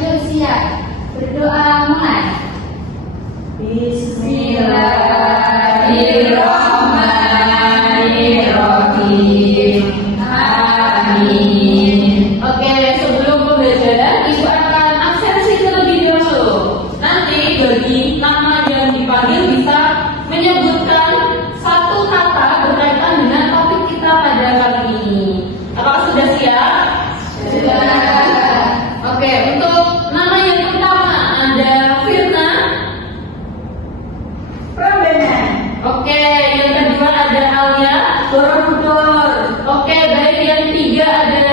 Yuk siap. Berdoa mulai. Bismillahirrahmanirrahim. Amin. Oke, sebelum pembelajaran, Ibu akan absensi terlebih dahulu. Nanti bagi nama yang dipanggil bisa menyebutkan satu kata berkaitan dengan topik kita pada kali ini. Apakah sudah siap? Sudah. Oke, untuk nama yang pertama ada Firna. Prambanan. Oke, yang kedua ada Alia. Borobudur. Oke, baik, yang ketiga ada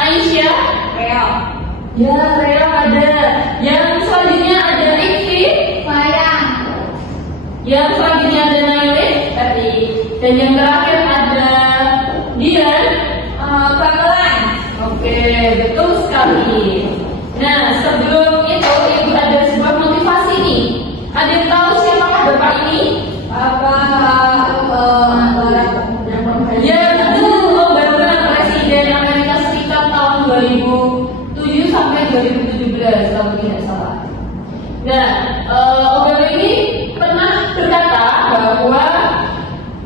Aisyah. Real. Ya, Real ada. Yang selanjutnya ada Ikti. Sayang. Yang selanjutnya ada Nailin. Tadi. Dan yang terakhir ada Dian. Bakalan. Oke, betul sekali. Nah, sebelum itu Ibu ada sebuah motivasi nih. Ada yang tahu siapakah Bapak ini? Ya, betul. Obama, Presiden Amerika Serikat tahun 2007 sampai 2017 kalau tidak salah. Nah, Obama ini pernah berkata bahwa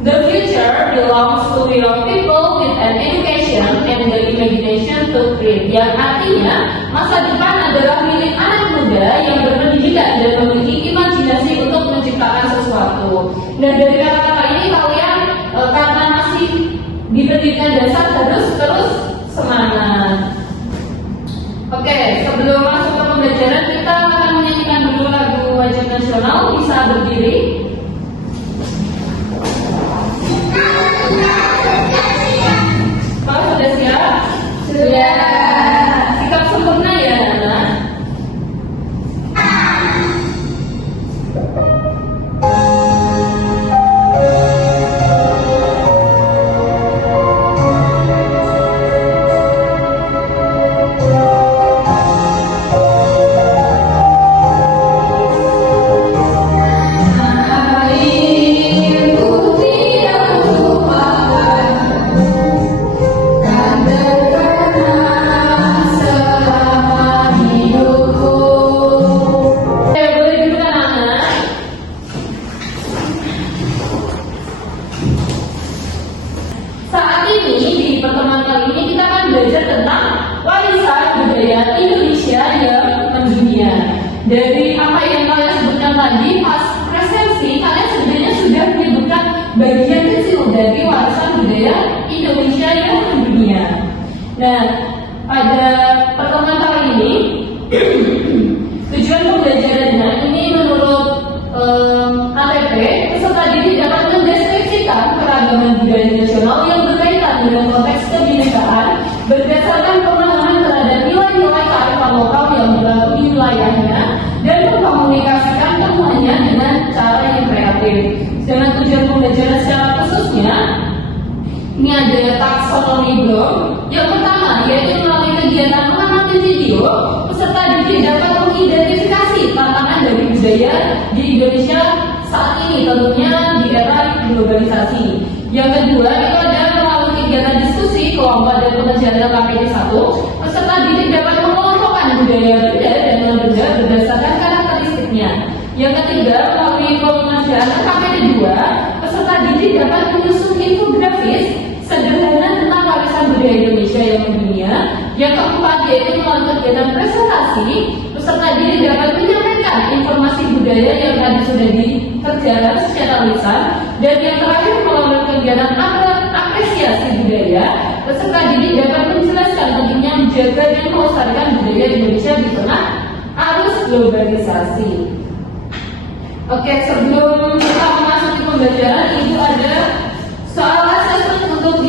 the future belongs to young people with an education and the imagination to create. Yang artinya masa depan adalah milik anak muda yang berpendidikan dan memiliki imajinasi untuk menciptakan sesuatu. Dan dari kata-kata ini kalian karena masih di pendidikan dasar harus terus semangat. Oke, sebelum masuk ke pembelajaran kita akan menyanyikan dulu lagu wajib nasional. Bisa berdiri. Pak sudah siap? Sudah. Sikap sempurna ya, Nana. Dari apa yang kalian sebutkan tadi pas presensi, kalian sebenarnya sudah menyebutkan bagian kecil dari warisan budaya Indonesia yang mendunia. Nah, pada pertemuan kali ini tujuan pembelajarannya ini menurut ATP, peserta didik dapat mendeskripsikan keragaman budaya nasional yang berkaitan dengan konteks kebinekaan berdasarkan pemahaman terhadap nilai-nilai kearifan lokal yang berlaku di wilayahnya dan mengkomunikasikan temuannya dengan cara yang kreatif. Dengan tujuan pembelajaran secara khususnya, ini ada taksonomi blog. Yang pertama yaitu melalui kegiatan mengamati video, peserta didik dapat mengidentifikasi tantangan dari budaya di Indonesia saat ini, tentunya di era globalisasi. Yang kedua itu ada melalui kegiatan diskusi kelompok dan pengajaran KPD 1, peserta didik dapat mengelompokkan budaya benda dan non-benda berdasarkan karakteristiknya. Yang ketiga melalui pengajaran KPD 2, peserta didik dapat menyusun infografis sederhana tentang warisan budaya Indonesia yang mendunia. Yang keempat yaitu melalui kegiatan presentasi, peserta didik dapat menyampaikan informasi budaya yang tadi sudah dikerjakan secara lisan. Dan yang terakhir melalui kegiatan apresiasi budaya, peserta didik dapat menjelaskan pentingnya menjaga dan melestarikan budaya Indonesia di tengah arus globalisasi. Oke, sebelum kita memasuki pembelajaran, Ibu ada soal assessment untuk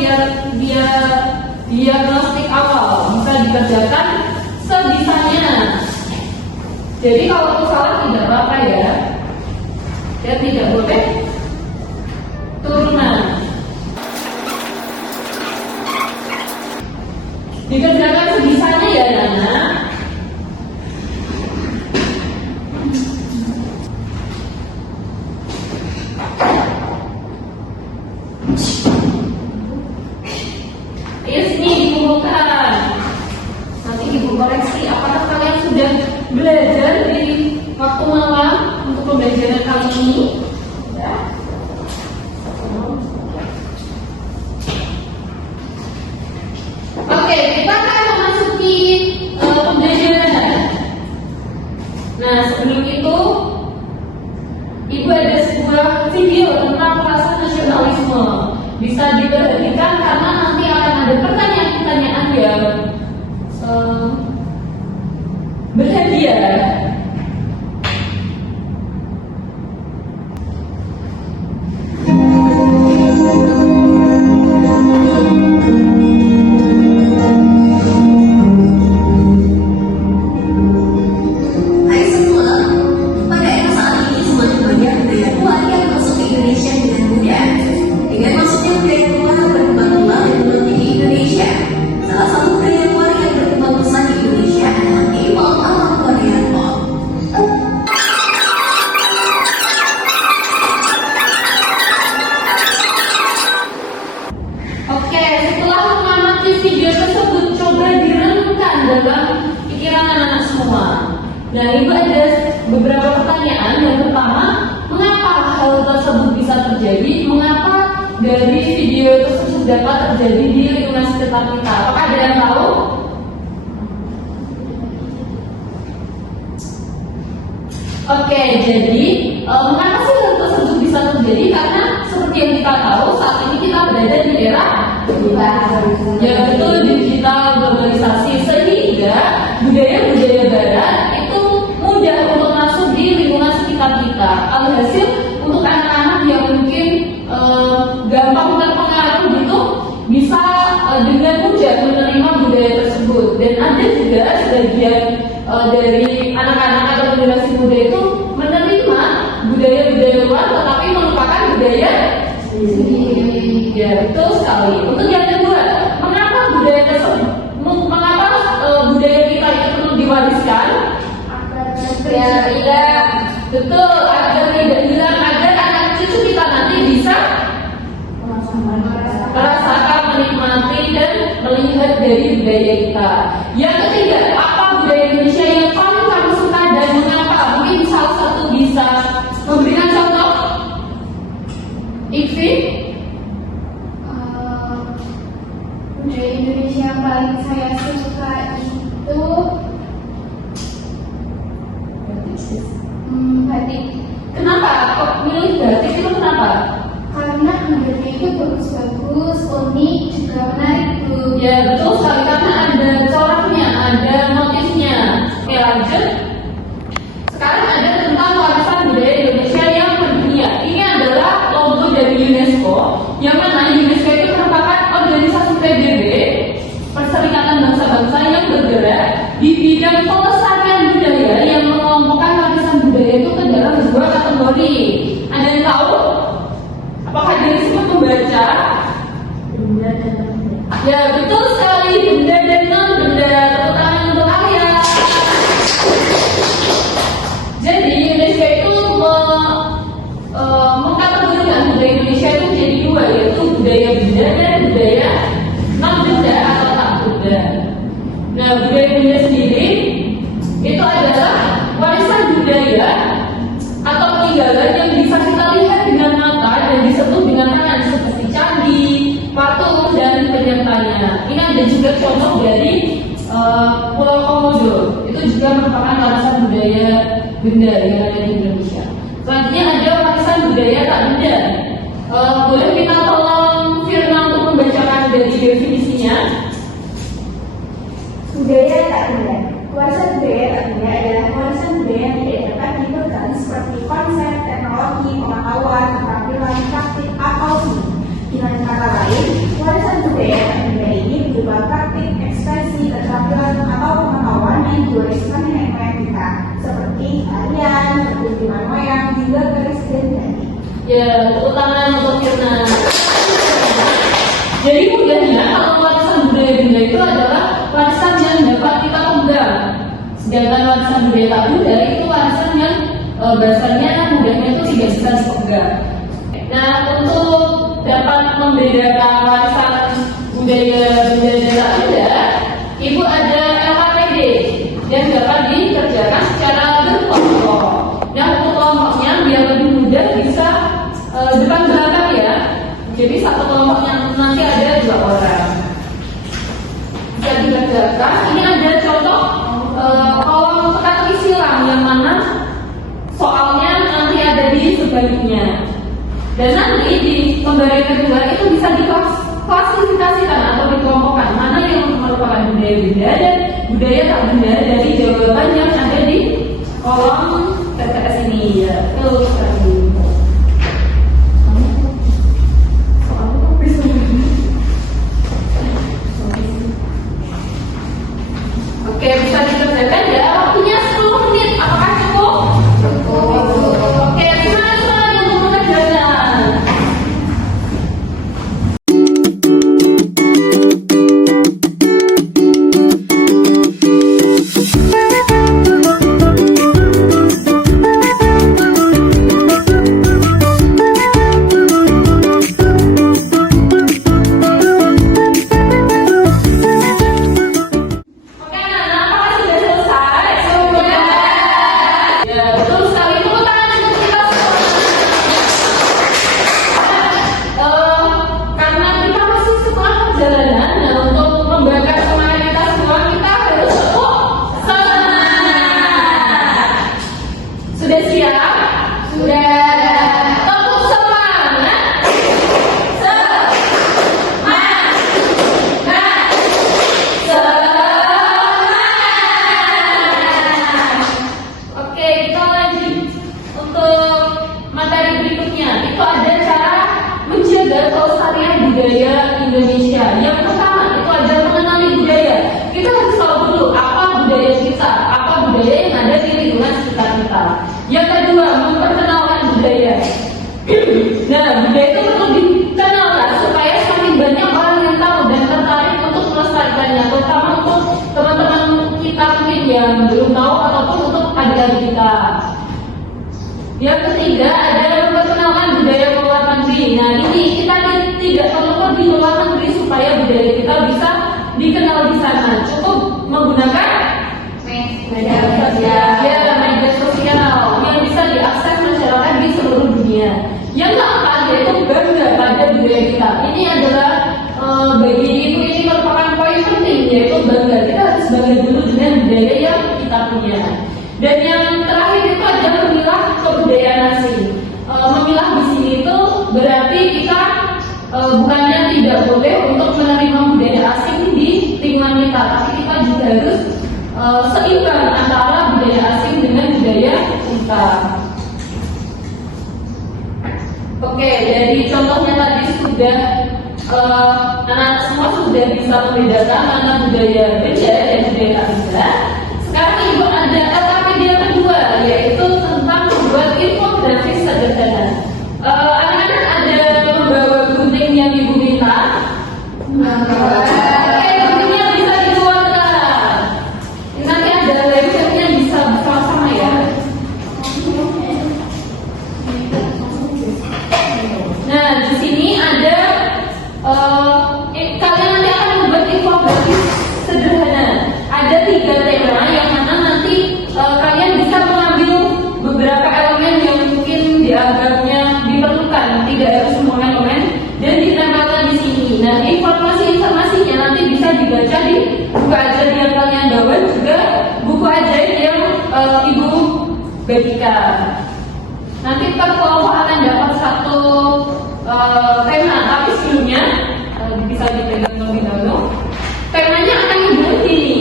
diagnostik awal bisa dikerjakan sebisanya. Jadi kalau salah tidak apa-apa ya, dan tidak boleh turunan. Dikerjakan sebisanya ya, Nana. Ini dikumpulkan. Nanti Ibu koreksi apakah kalian sudah tentang rasa nasionalisme. Bisa diperhatikan karena nanti akan ada pertanyaan-pertanyaan yang berhadiah. Video tersebut coba direnungkan dalam pikiran anak-anak semua. Nah, itu ada beberapa pertanyaan. Yang pertama, mengapa hal tersebut bisa terjadi? Mengapa dari video tersebut dapat terjadi di lingkungan sekitar kita? Apakah ada yang tahu? Oke, jadi mengapa sih hal tersebut bisa terjadi? Karena seperti yang kita tahu, saat ini kita berada di era ya betul, digital, globalisasi, sehingga budaya-budaya barat itu mudah untuk masuk di lingkungan sekitar kita. Alhasil untuk anak-anak yang mungkin gampang terpengaruh gitu bisa dengan mudah menerima budaya tersebut. Dan ada juga sebagian dari anak-anak atau generasi muda itu menerima budaya-budaya luar tetapi melupakan budaya sendiri. Ya, betul sekali. Untuk yang kedua, mengapa budaya tersebut, budaya kita itu perlu diwariskan? Ya, tidak. Betul, agar tidak hilang, agar anak cucu kita nanti bisa merasakan, menikmati dan melihat dari budaya kita. Yang ketiga, apa budaya Indonesia yang paling kamu suka dan mengapa? Mungkin salah satu bisa memberikan contoh. Ikfi? Budaya Indonesia yang paling saya suka itu batik. Kenapa? Kok milih batik itu kenapa? Karena batiknya itu bagus-bagus, unik, juga menarik tuh. Ya betul sekali, karena ada coraknya, ada motifnya. Oke, lanjut. Sekarang ada tentang warisan budaya Indonesia yang mendunia. Ini adalah logo dari UNESCO, yang mana UNESCO itu merupakan organisasi PBB, Perserikatan Bangsa-Bangsa yang bergerak di bidang pelestarian budaya yang mengelompokkan warisan budaya itu ke dalam dua kategori. Ada yang tahu? Apakah dia disebut membaca? Benda dan non-benda. Ya betul sekali, benda dan non-benda. Tepuk tangan untuk Arya. Jadi UNESCO itu mengkategorikan budaya Indonesia itu jadi dua, yaitu budaya benda dan budaya non-benda atau tak benda. Nah, budaya benda sendiri itu adalah warisan budaya atau peninggalan yang bisa kita lihat dengan mata dan disentuh dengan tangan seperti candi, patung dan penyertanya. Ini ada juga contoh dari Pulau Komodo. Itu juga merupakan warisan budaya benda yang ada di Indonesia. Selanjutnya ada warisan budaya tak benda. Boleh kita tolong Firman untuk membacakan dari definisinya? Budaya tak benda. Warisan budaya tak benda adalah warisan budaya yang tidak dapat dipegang seperti konsep, teknologi, pengetahuan, keterampilan, praktik, atau seni. Dengan kata lain, warisan budaya tak benda ini berupa praktik, ekspresi, keterampilan, atau pengetahuan yang diwariskan nenek moyang kita, seperti tarian, pertunjukan wayang, hingga garis dan ganti. Ya, tepuk tangan untuk Firman. Jadi mudahnya kalau warisan budaya benda itu adalah warisan yang dapat kita pegang. Sedangkan warisan budaya tak benda itu warisan yang bahasanya mudahnya itu tidak bisa dipegang. Nah, untuk dapat membedakan warisan budaya benda dan tak benda, Ibu ada LKPD yang dapat dikerjakan secara berkelompok. Nah, untuk kelompoknya biar lebih mudah bisa depan belakang ya. Jadi satu kelompoknya nanti ada 2 orang. Bisa dikerjakan. Ini ada contoh kolom teka-teki silang yang mana soalnya nanti ada di sebaliknya. Dan nanti di pembagian kedua itu bisa diklasifikasikan atau dikelompokkan mana yang merupakan budaya-budaya dan budaya tak benda dari jawaban yang ada di kolom TTS ini ya. Terus oke, bisa dikerjakan ya. Waktunya 10 menit. Apakah cukup? Cukup. Oke, semangat untuk mengerjakan. Oke, anak-anak, apakah sudah selesai? Sudah. Ya, betul sekali. Tepuk tangan untuk kita semua. Karena kita masih setelah perjalanan, nah untuk membakar semangat kita semua, kita harus tepuk semangat. Sudah siap? Sudah. Tepuk semangat. Semangat. Oke, kita lanjut untuk materi berikutnya. Itu ada cara menjaga kelestarian budaya Indonesia. Yang pertama itu ada mengenali budaya. Kita harus tahu dulu apa budaya kita, apa budaya yang ada di lingkungan sekitar kita. Yang kedua, memperkenalkan budaya. Nah, budaya itu perlu dikenalkan supaya semakin banyak orang yang tahu dan tertarik untuk melestarikannya, terutama untuk teman-teman kita mungkin yang belum tahu ataupun untuk adik-adik kita. Yang ketiga ada memperkenalkan budaya luar negeri. Nah, ini kita tidak perlu pergi ke luar negeri supaya budaya kita bisa dikenal di sana. Cukup menggunakan media sosial yang bisa diakses masyarakat di seluruh dunia. Yang keempat yaitu bangga pada budaya kita. Ini adalah bagi ibu ini merupakan poin penting, yaitu bangga. Kita harus bangga dulu dengan budaya yang kita punya. Dan yang terakhir itu adalah memilah kebudayaan asing. Memilah di sini itu berarti kita bukannya tidak boleh untuk menerima budaya asing di lingkungan kita, tapi kita juga harus seimbang antara budaya asing dengan budaya kita. Oke, dari contohnya tadi sudah anak-anak semua sudah bisa membedakan mana budaya benda dan budaya tak benda. Sekarang ibu ada LKPD yang kedua, yaitu tentang membuat infografis sederhana. Anak-anak ada membawa gunting yang ibu minta. Oke, guntingnya bisa dikeluarkan. Nanti ada layarnya bisa bersama-sama ya. Nah, di sini ada kalian nanti akan membuat infografis sederhana. Ada 3 tema yang mana nanti kalian bisa mengambil beberapa elemen yang mungkin dianggapnya diperlukan, tidak harus semua elemen, dan ditempelkan di sini. Nah, informasi-informasinya nanti bisa dibaca di buku ajaib yang kalian dapat, juga buku ajaib yang ibu bagikan. Nanti per kelompok akan dapat 1 tema, tapi sebelumnya bisa dipegang lebih dahulu. Temanya akan dibuat gini.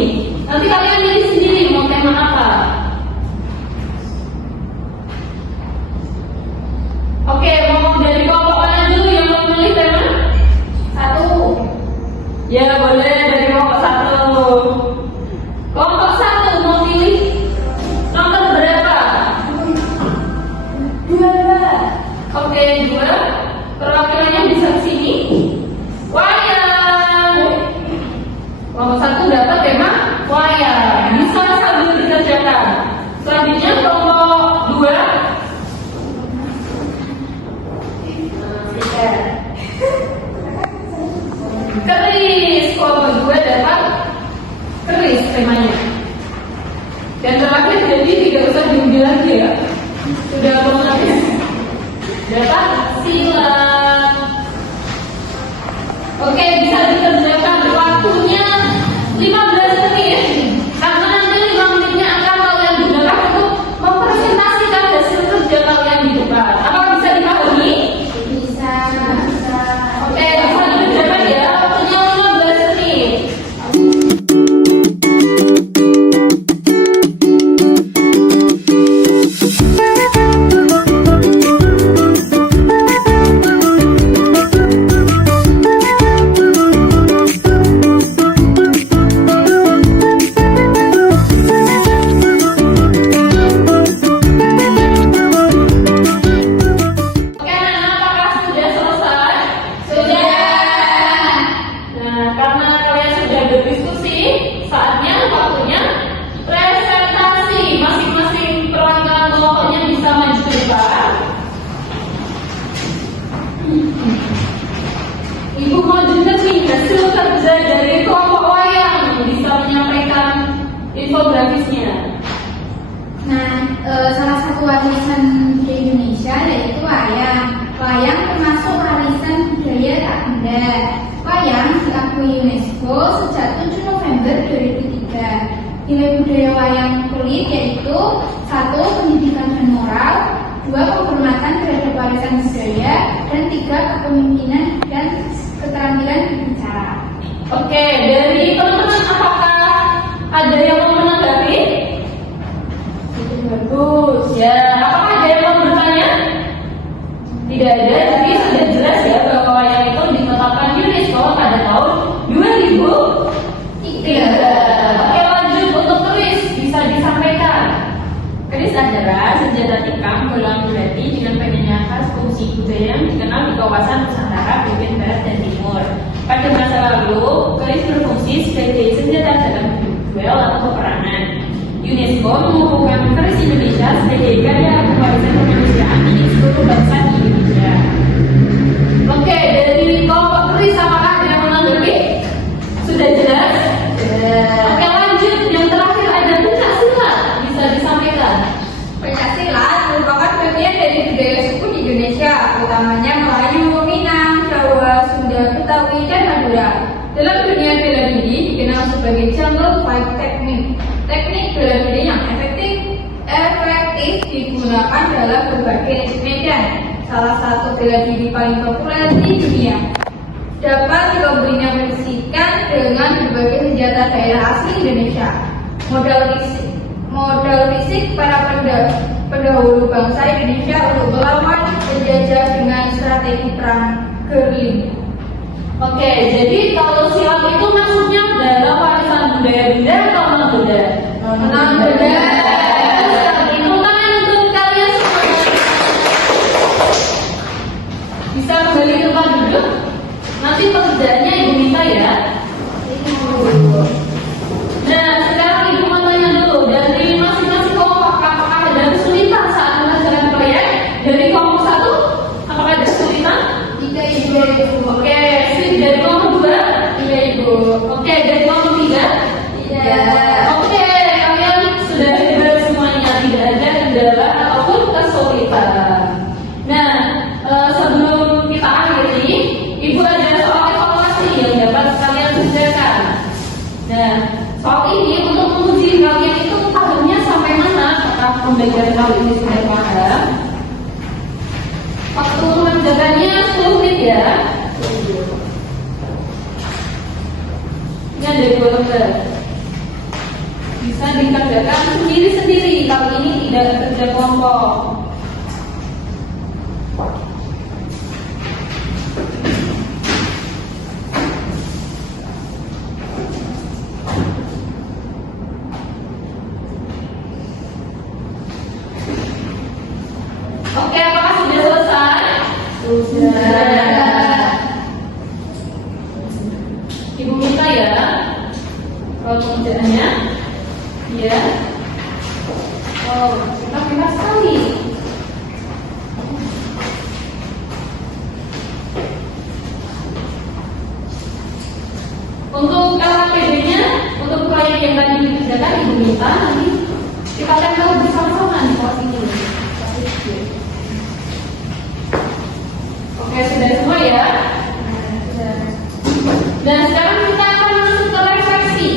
Nanti kalian pilih sendiri mau tema apa. Oke, mau dari kelompok mana dulu yang mau pilih tema? 1. Ya, boleh dari kelompok 1. Kelompok 1 mau pilih nomor berapa? 2. Oke, 2. Perwakilannya bisa ke sini. Wayang. Kelompok 1 dapat tema wayang. Bisa sambil dikerjakan. Selanjutnya kelompok 2. Keris. Kelompok 2 dapat keris temanya. Dan terakhir jadi tidak usah diundi lagi ya. Sudah otomatis dapat silat. Oke, bisa dikerjakan. Waktunya 15 menit. Karena nanti 5 menitnya akan kalian gunakan untuk mempresentasikan hasil kerja kalian di depan. Apakah bisa dipahami? pekerja dari kelompok wayang bisa menyampaikan infografisnya. Nah, salah satu warisan di Indonesia yaitu wayang. Wayang termasuk warisan budaya tak benda. Wayang diakui UNESCO sejak 7 November 2003. Nilai budaya wayang kulit yaitu 1. Pendidikan dan moral, 2. Penghormatan terhadap warisan budaya, dan 3. Kepemimpinan dan keterampilan berbicara. Oke, dari teman-teman apakah ada yang mau menanggapi? Itu bagus ya. Apakah ada yang mau bertanya? Tidak ada, jadi sudah jelas ya bahwa wayang itu ditetapkan UNESCO pada tahun 2003. Oke, lanjut untuk keris, bisa disampaikan. Keris adalah senjata tikam bolang berarti dengan penyanyi khas fungsi budaya yang dikenal di kawasan Nusantara bagian barat dan timur. Pada masa lalu, keris berfungsi sebagai senjata dalam duel atau peperangan. UNESCO mengukuhkan keris Indonesia sebagai karya warisan kemanusiaan milik seluruh bangsa di Indonesia. Oke, dari kelompok keris apakah ada yang menanggapi? Sudah jelas? Oke, lanjut. Yang terakhir ada pencaksilat, bisa disampaikan. Pencaksilat merupakan bagian dari budaya suku di Indonesia, utamanya Melayu, Minang, Jawa, Sunda, Betawi, dan Madura. Dalam dunia bela diri dikenal sebagai jungle fight technique. Teknik bela diri yang efektif digunakan dalam berbagai medan. Salah satu bela diri paling populer di dunia. Dapat dikombinasikan dengan berbagai senjata daerah asli Indonesia. Modal fisik para pendahulu bangsa Indonesia untuk melawan penjajah dengan strategi perang guerrilla. Oke, jadi kalau silat itu maksudnya adalah warisan budaya benda atau non benda? Non benda. Itu tangan untuk kalian semua. Bisa kembali ke tempat duduk. Nanti pekerjaannya Ibu minta ya. Nah, sekarang Ibu mau tanya dulu dari masing-masing kelompok apakah ada kesulitan saat mengerjakan proyek? Dari kelompok 1, apakah ada kesulitan? Jika Ibu. Oke, sip. Dari kelompok 2? Iya Ibu. Oke, dari kelompok 3? Tidak. Oke, kalian sudah hebat semuanya, tidak ada kendala ataupun kesulitan. Nah, sebelum kita akhiri, Ibu ada soal evaluasi yang dapat kalian kerjakan. Nah, soal ini untuk menguji kalian itu pahamnya sampai mana? Apakah pembelajaran kali ini sudah paham? Waktu mengerjakannya 10 menit ya. Ini ada 2 lembar. Bisa dikerjakan sendiri-sendiri. Kali ini tidak kerja kelompok. Oke, apakah sudah selesai? Sudah. Ibu minta ya kalau pengerjaannya. Ya. Oh, pintar sekali. Untuk LPD-nya, untuk proyek yang tadi dikerjakan Ibu minta nanti kita tempel bersama-sama di kelas ini. Oke, sudah semua ya? Dan sekarang kita akan masuk ke refleksi.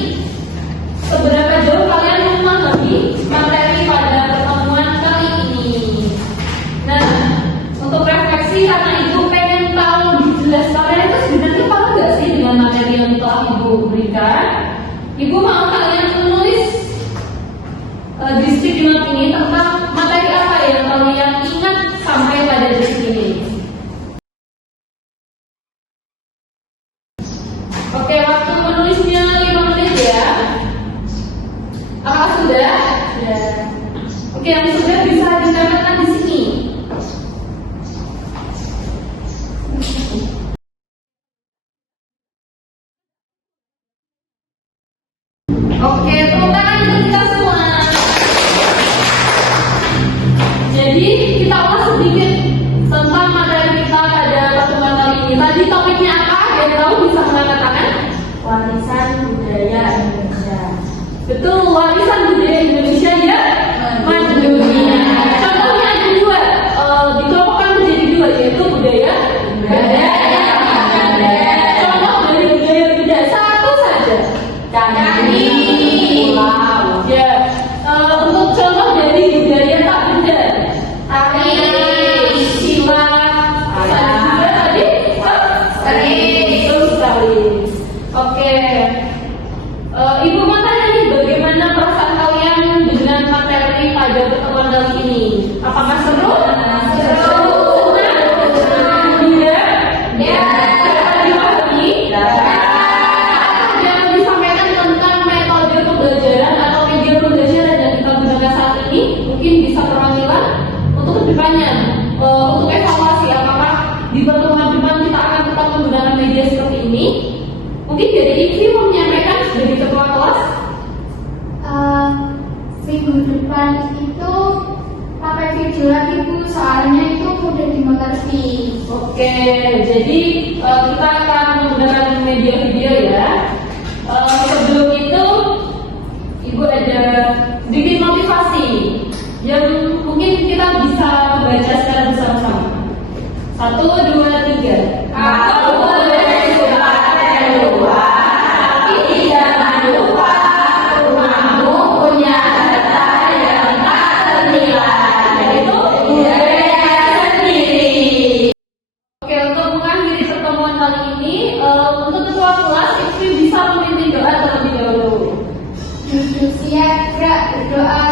Seberapa jauh kalian memahami materi pada pertemuan kali ini? Nah, untuk refleksi karena Ibu pengen tahu jelas kalian itu sebenarnya paham nggak sih dengan materi yang telah Ibu berikan? Ibu mau kalian menulis di sticky note ini tentang materi apa yang kalian ingat sampai pada detik ini. Oke, waktu menulisnya 5 menit ya. Apakah sudah? Sudah. Oke, yang sudah bisa ditempelkan di sini. Oke, tepuk tangan untuk kita semua. Jadi kita ulas sedikit tentang materi kita pada pertemuan kali ini. Tadi topiknya apa? Yang tahu bisa mengatakan? warisan budaya Indonesia. Betul, warisan budaya Indonesia ya mendunia. Contohnya ada dua, dikelompokkan menjadi dua, yaitu budaya contoh dari budaya benda satu saja. Candi. Wow. Ya, untuk contoh dari budaya tak benda, Tari. silat, ada juga tadi Keris. betul sekali. Oke. Ibu mau tanya nih, bagaimana perasaan kalian dengan materi pada pertemuan kali ini? Apakah seru? Seru. Senang? Tidak? Ya. Dapat dipahami? Yang disampaikan tentang metode pembelajaran atau media pembelajaran yang kita gunakan saat ini mungkin bisa perwakilan untuk kedepannya, untuk evaluasi apakah di pertemuan depan kita akan tetap menggunakan media seperti ini. Mungkin dari Ivi mau menyampaikan sebagai ketua kelas. Minggu depan itu pakai video lagi Bu, soalnya itu mudah dimengerti. Oke, jadi kita akan menggunakan media video ya. Sebelum itu, Ibu ada sedikit motivasi yang mungkin kita bisa baca secara bersama-sama. 1, 2, 3. Aku boleh suka keluar, tapi jangan lupa rumahmu punya harta yang tak ternilai, yaitu budaya sendiri. Oke, untuk mengakhiri pertemuan kali ini, untuk ketua kelas, Ivi bisa memimpin doa terlebih dahulu. Duduk siap, gerak berdoa